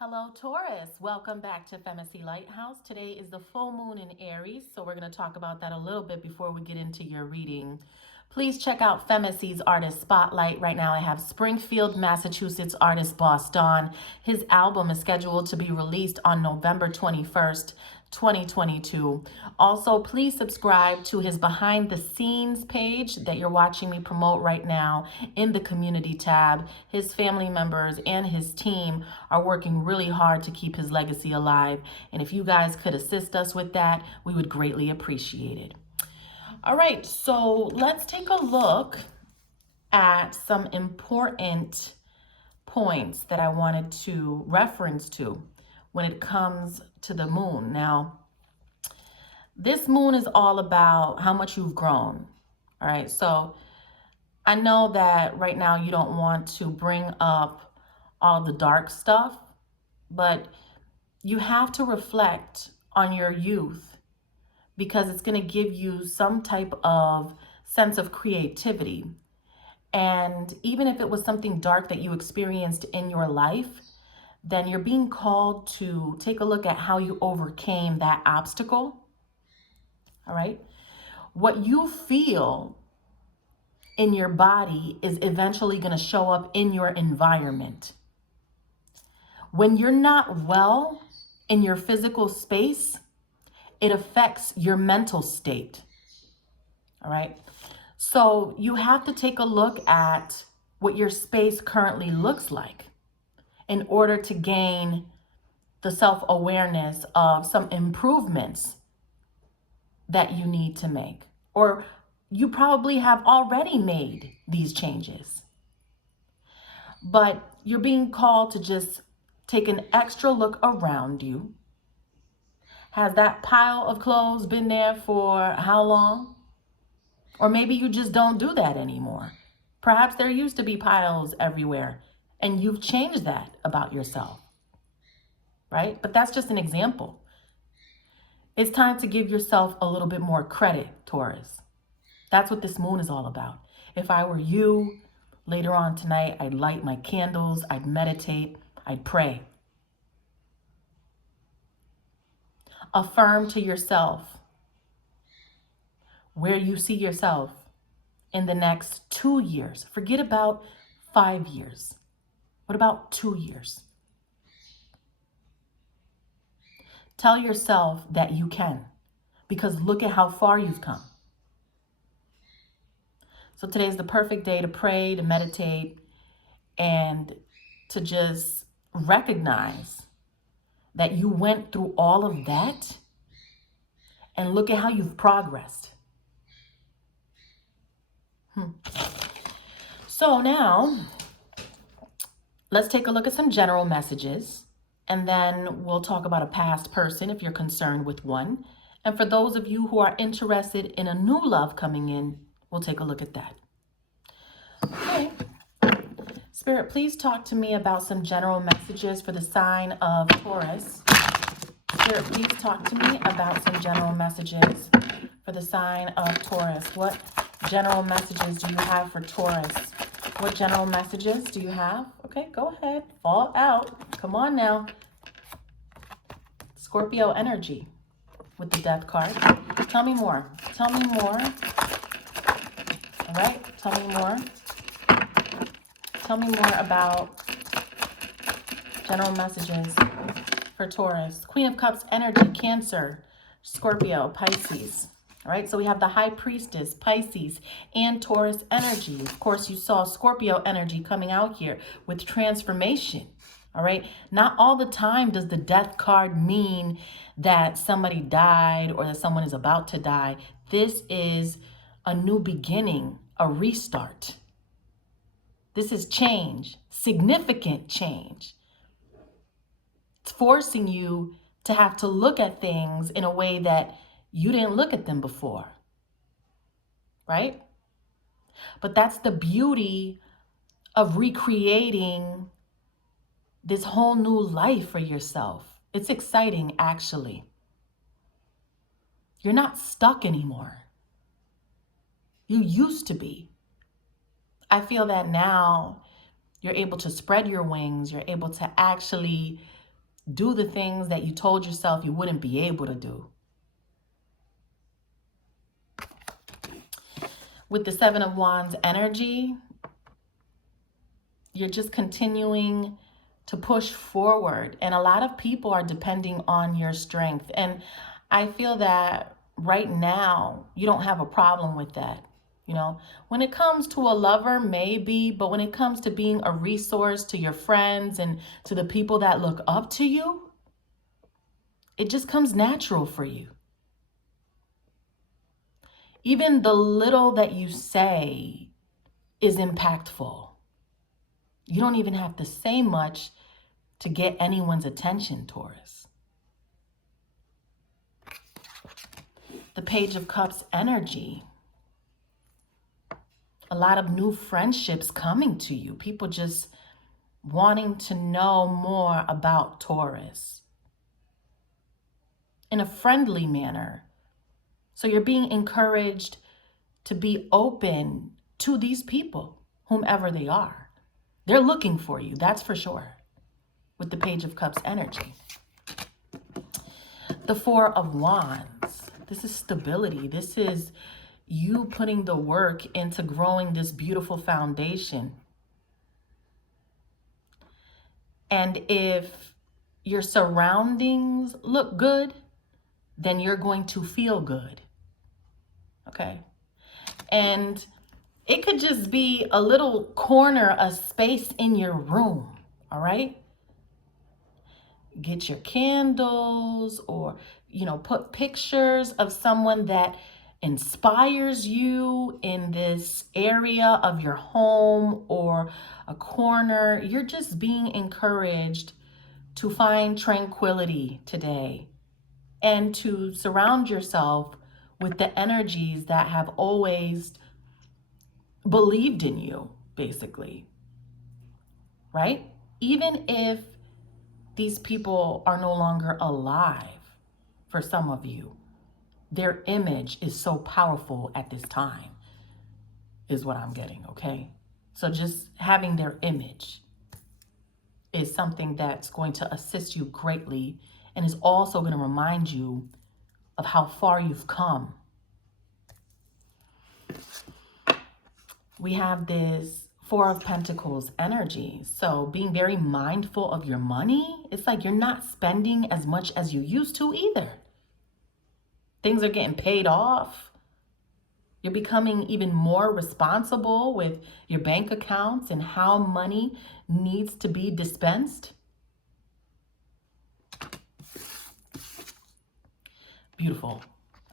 Hello, Taurus. Welcome back to FEMACY'S Lighthouse. Today is the full moon in Aries, so we're going to talk about that a little bit before we get into your reading. Please check out FEMACY'S Artist Spotlight. Right now I have Springfield, Massachusetts artist Boss Don. His album is scheduled to be released on November 21st, 2022. Also, please subscribe to his behind the scenes page that you're watching me promote right now in the community tab. His family members and his team are working really hard to keep his legacy alive. And if you guys could assist us with that, we would greatly appreciate it. All right, so let's take a look at some important points that I wanted to reference to when it comes to the moon. Now, this moon is all about how much you've grown. All right, so I know that right now you don't want to bring up all the dark stuff, but you have to reflect on your youth, because it's going to give you some type of sense of creativity. And even if it was something dark that you experienced in your life, then you're being called to take a look at how you overcame that obstacle. All right. What you feel in your body is eventually going to show up in your environment. When you're not well in your physical space, it affects your mental state. All right. So you have to take a look at what your space currently looks like in order to gain the self-awareness of some improvements that you need to make. Or you probably have already made these changes. But you're being called to just take an extra look around you. Has that pile of clothes been there for how long? Or maybe you just don't do that anymore. Perhaps there used to be piles everywhere and you've changed that about yourself, right? But that's just an example. It's time to give yourself a little bit more credit, Taurus. That's what this moon is all about. If I were you, later on tonight, I'd light my candles, I'd meditate, I'd pray. Affirm to yourself where you see yourself in the next 2 years. Forget about 5 years. What about 2 years? Tell yourself that you can, because look at how far you've come. So today is the perfect day to pray, to meditate, and to just recognize that you went through all of that, and look at how you've progressed. So now, let's take a look at some general messages, and then we'll talk about a past person if you're concerned with one. And for those of you who are interested in a new love coming in, we'll take a look at that. Okay. Spirit, please talk to me about some general messages for the sign of Taurus. Spirit, please talk to me about some general messages for the sign of Taurus. What general messages do you have for Taurus? What general messages do you have? Okay, go ahead. Fall out. Come on now. Scorpio energy with the Death card. Tell me more. Tell me more. All right, tell me more. Tell me more about general messages for Taurus. Queen of Cups energy, Cancer, Scorpio, Pisces. All right, so we have the High Priestess, Pisces, and Taurus energy. Of course, you saw Scorpio energy coming out here with transformation. All right, not all the time does the Death card mean that somebody died or that someone is about to die. This is a new beginning, a restart. This is change, significant change. It's forcing you to have to look at things in a way that you didn't look at them before, right? But that's the beauty of recreating this whole new life for yourself. It's exciting, actually. You're not stuck anymore. You used to be. I feel that now you're able to spread your wings. You're able to actually do the things that you told yourself you wouldn't be able to do. With the Seven of Wands energy, you're just continuing to push forward. And a lot of people are depending on your strength. And I feel that right now, you don't have a problem with that. You know, when it comes to a lover, maybe, but when it comes to being a resource to your friends and to the people that look up to you, it just comes natural for you. Even the little that you say is impactful. You don't even have to say much to get anyone's attention, Taurus. The Page of Cups energy. A lot of new friendships coming to you. People just wanting to know more about Taurus in a friendly manner. So you're being encouraged to be open to these people, whomever they are. They're looking for you, that's for sure, with the Page of Cups energy. The Four of Wands. This is stability. This is you putting the work into growing this beautiful foundation. And if your surroundings look good, then you're going to feel good. Okay? And it could just be a little corner of space in your room. All right? Get your candles, or, you know, put pictures of someone that inspires you in this area of your home or a corner. You're just being encouraged to find tranquility today and to surround yourself with the energies that have always believed in you, basically. Right? Even if these people are no longer alive, for some of you, their image is so powerful at this time, is what I'm getting, okay? So just having their image is something that's going to assist you greatly and is also going to remind you of how far you've come. We have this Four of Pentacles energy. So being very mindful of your money. It's like you're not spending as much as you used to either. Things are getting paid off. You're becoming even more responsible with your bank accounts and how money needs to be dispensed. Beautiful.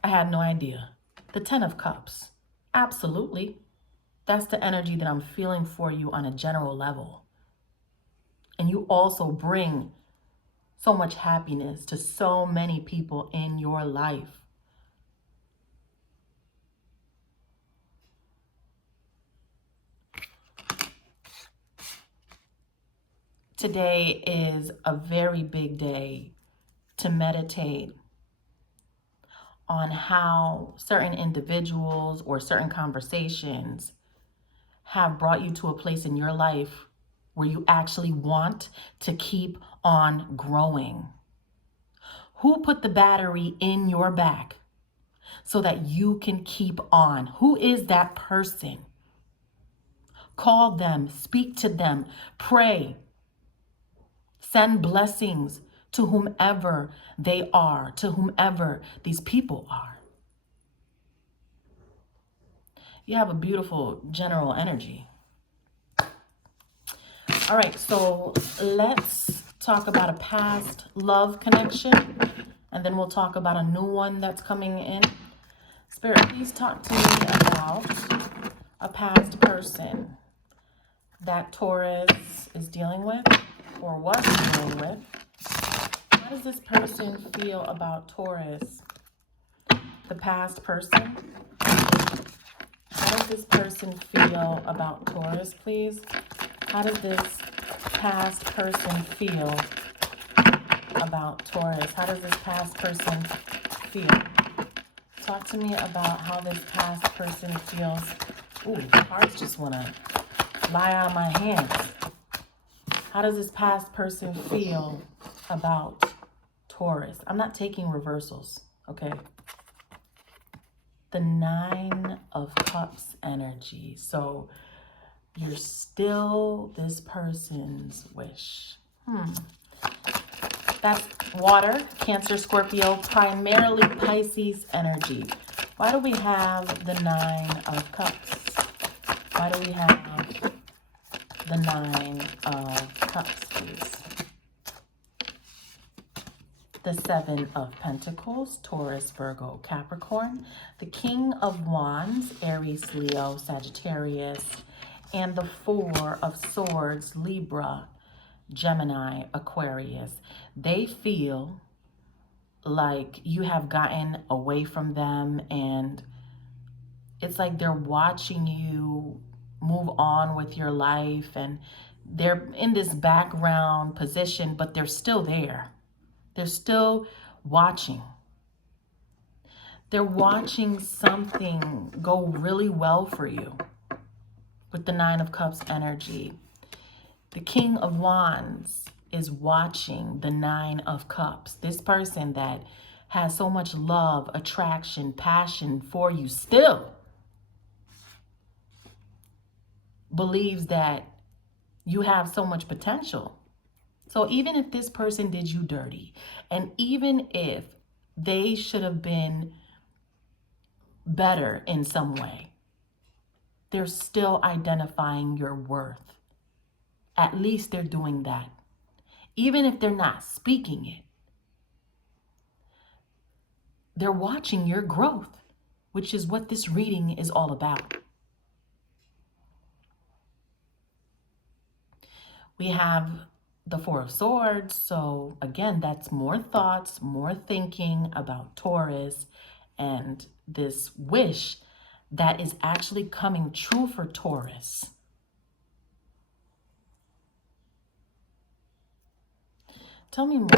I had no idea. The Ten of Cups. Absolutely. That's the energy that I'm feeling for you on a general level. And you also bring so much happiness to so many people in your life. Today is a very big day to meditate on how certain individuals or certain conversations have brought you to a place in your life where you actually want to keep on growing. Who put the battery in your back so that you can keep on? Who is that person? Call them, speak to them, pray, send blessings to whomever they are, to whomever these people are. You have a beautiful general energy. All right, so let's talk about a past love connection, and then we'll talk about a new one that's coming in. Spirit, please talk to me about a past person that Taurus is dealing with or was dealing with. How does this person feel about Taurus? The past person. How does this person feel about Taurus, please? How does this past person feel about Taurus? How does this past person feel? Talk to me about how this past person feels. Ooh, cards just want to fly out of my hands. How does this past person feel about Taurus. I'm not taking reversals, okay? The 9 of Cups energy. So you're still this person's wish. That's water, Cancer, Scorpio, primarily Pisces energy. Why do we have the 9 of Cups? Why do we have the 9 of Cups, please? The 7 of Pentacles, Taurus, Virgo, Capricorn. The King of Wands, Aries, Leo, Sagittarius. And the 4 of Swords, Libra, Gemini, Aquarius. They feel like you have gotten away from them, and it's like they're watching you move on with your life, and they're in this background position, but they're still there. They're still watching. They're watching something go really well for you with the 9 of Cups energy. The King of Wands is watching the 9 of Cups. This person that has so much love, attraction, passion for you still believes that you have so much potential. So even if this person did you dirty, and even if they should have been better in some way, they're still identifying your worth. At least they're doing that. Even if they're not speaking it, they're watching your growth, which is what this reading is all about. We have the 4 of Swords. So again, that's more thoughts, more thinking about Taurus and this wish that is actually coming true for Taurus. Tell me more.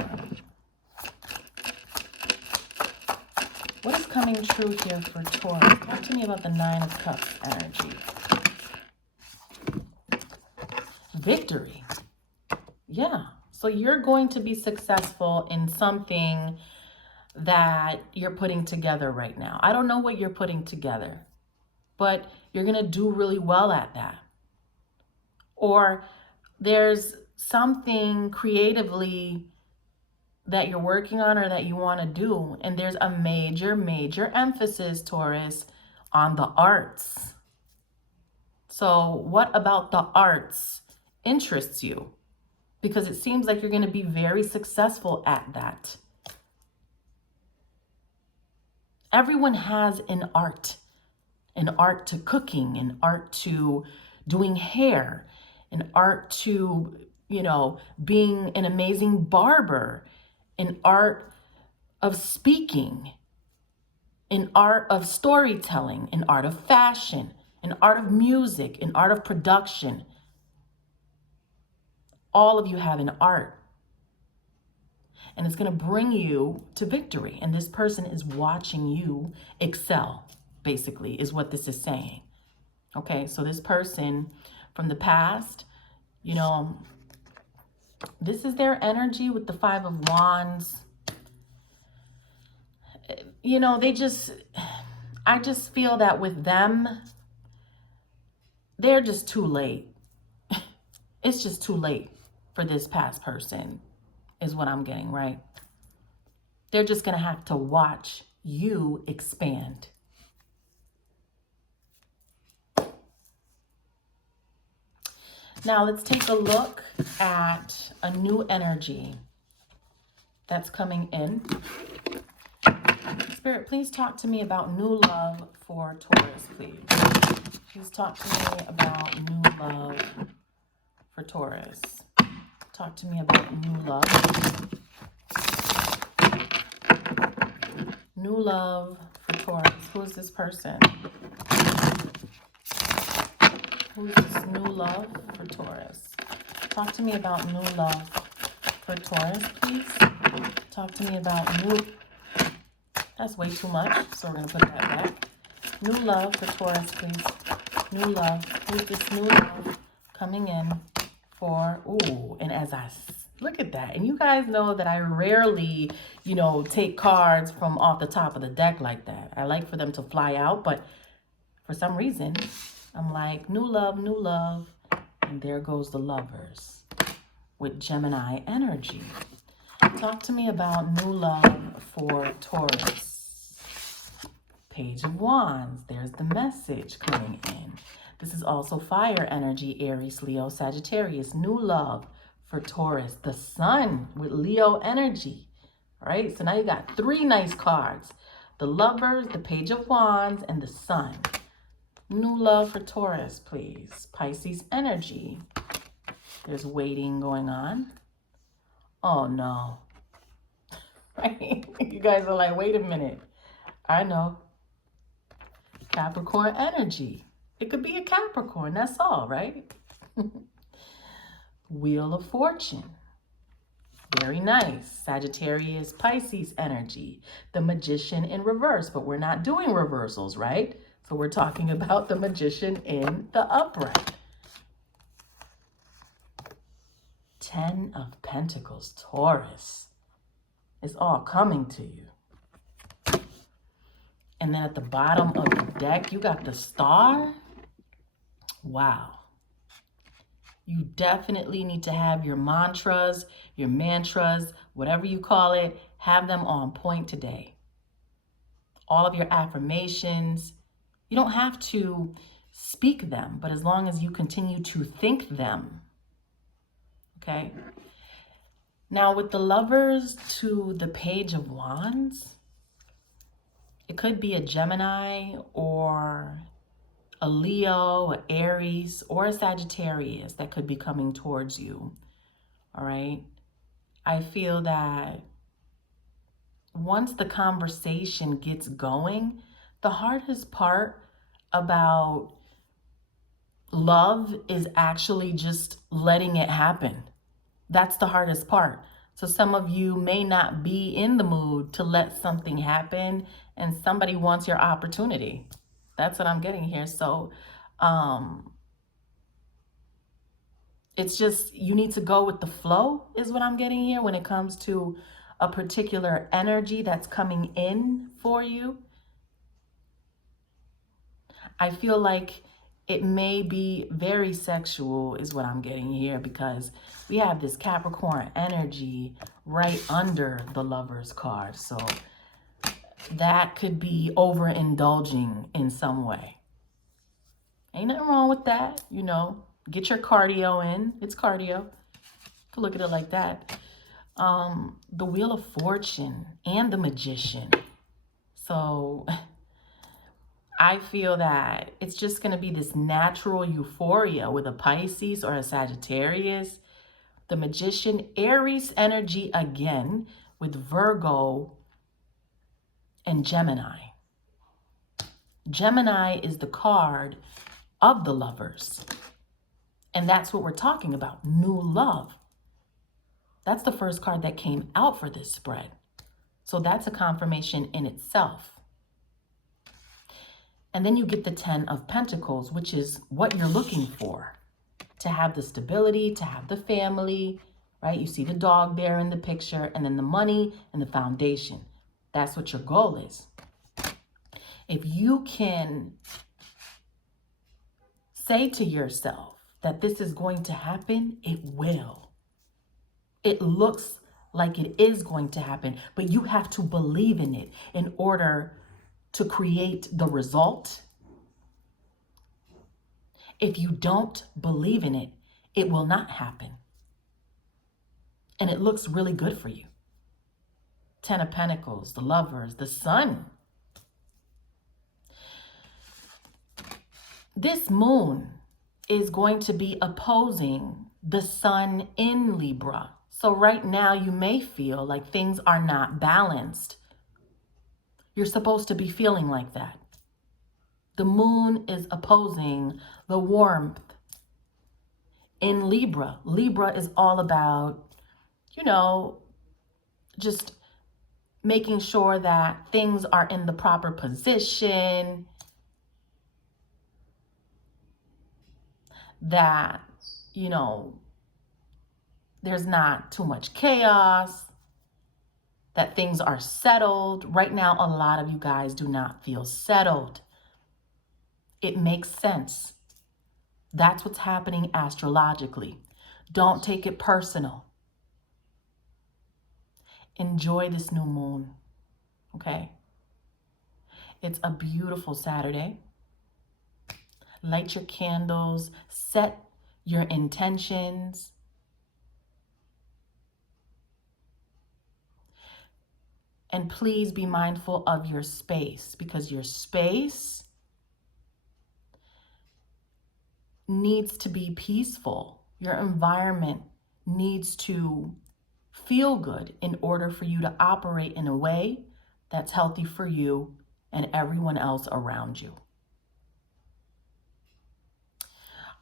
What is coming true here for Taurus? Talk to me about the 9 of Cups energy. Victory. Yeah. So you're going to be successful in something that you're putting together right now. I don't know what you're putting together, but you're going to do really well at that. Or there's something creatively that you're working on or that you want to do, and there's a major emphasis, Taurus, on the arts. So what about the arts interests you? Because it seems like you're going to be very successful at that. Everyone has an art to cooking, an art to doing hair, an art to, being an amazing barber, an art of speaking, an art of storytelling, an art of fashion, an art of music, an art of production. All of you have an art. And it's going to bring you to victory. And this person is watching you excel, basically, is what this is saying. Okay, so this person from the past, this is their energy with the 5 of Wands. I just feel that with them, they're just too late. It's just too late for this past person, is what I'm getting, right? They're just going to have to watch you expand. Now let's take a look at a new energy that's coming in. Spirit, please talk to me about new love for Taurus, please. Please talk to me about new love for Taurus. Talk to me about new love. New love for Taurus. Who is this person? Who is this new love for Taurus? Talk to me about new love for Taurus, please. Talk to me about new... That's way too much, so we're going to put that back. New love for Taurus, please. New love. Who's this new love coming in for... Ooh, and as I Look at that. And you guys know that I rarely, take cards from off the top of the deck like that. I like for them to fly out, but for some reason, I'm like, new love, new love. And there goes the Lovers with Gemini energy. Talk to me about new love for Taurus. Page of Wands. There's the message coming in. This is also fire energy, Aries, Leo, Sagittarius. New love for Taurus. The Sun with Leo energy. All right, so now you got three nice cards. The Lovers, the Page of Wands, and the Sun. New love for Taurus, please. Pisces energy. There's waiting going on. Oh, no. Right? You guys are like, wait a minute. I know. Capricorn energy. It could be a Capricorn. That's all, right? Wheel of Fortune. Very nice. Sagittarius, Pisces energy. The Magician in reverse, but we're not doing reversals, right? So we're talking about the Magician in the upright. 10 of Pentacles, Taurus. It's all coming to you. And then at the bottom of the deck, you got the Star. Wow. You definitely need to have your mantras, whatever you call it, have them on point today. All of your affirmations. You don't have to speak them, but as long as you continue to think them. Okay? Now with the Lovers to the Page of Wands, it could be a Gemini or a Leo, an Aries, or a Sagittarius that could be coming towards you. All right? I feel that once the conversation gets going, the hardest part about love is actually just letting it happen. That's the hardest part. So some of you may not be in the mood to let something happen, and somebody wants your opportunity. That's what I'm getting here. So it's just, you need to go with the flow is what I'm getting here when it comes to a particular energy that's coming in for you. I feel like it may be very sexual is what I'm getting here, because we have this Capricorn energy right under the Lovers card. So that could be overindulging in some way. Ain't nothing wrong with that, Get your cardio in. It's cardio. You can look at it like that. The Wheel of Fortune and the Magician. So I feel that it's just going to be this natural euphoria with a Pisces or a Sagittarius. The Magician, Aries energy again with Virgo and Gemini. Gemini is the card of the Lovers. And that's what we're talking about, new love. That's the first card that came out for this spread. So that's a confirmation in itself. And then you get the 10 of Pentacles, which is what you're looking for. To have the stability, to have the family, right? You see the dog there in the picture, and then the money and the foundation. That's what your goal is. If you can say to yourself that this is going to happen, it will. It looks like it is going to happen, but you have to believe in it in order to create the result. If you don't believe in it, it will not happen. And it looks really good for you. 10 of Pentacles, the Lovers, the Sun. This moon is going to be opposing the Sun in Libra. So right now you may feel like things are not balanced. You're supposed to be feeling like that. The moon is opposing the warmth in Libra. Libra is all about, just making sure that things are in the proper position, that, there's not too much chaos, that things are settled. Right now, a lot of you guys do not feel settled. It makes sense. That's what's happening astrologically. Don't take it personal. Enjoy this new moon, okay? It's a beautiful Saturday. Light your candles, set your intentions. And please be mindful of your space, because your space needs to be peaceful. Your environment needs to feel good in order for you to operate in a way that's healthy for you and everyone else around you.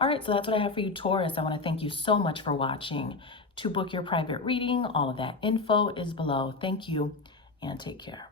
All right, so that's what I have for you, Taurus. I want to thank you so much for watching. To book your private reading, all of that info is below. Thank you and take care.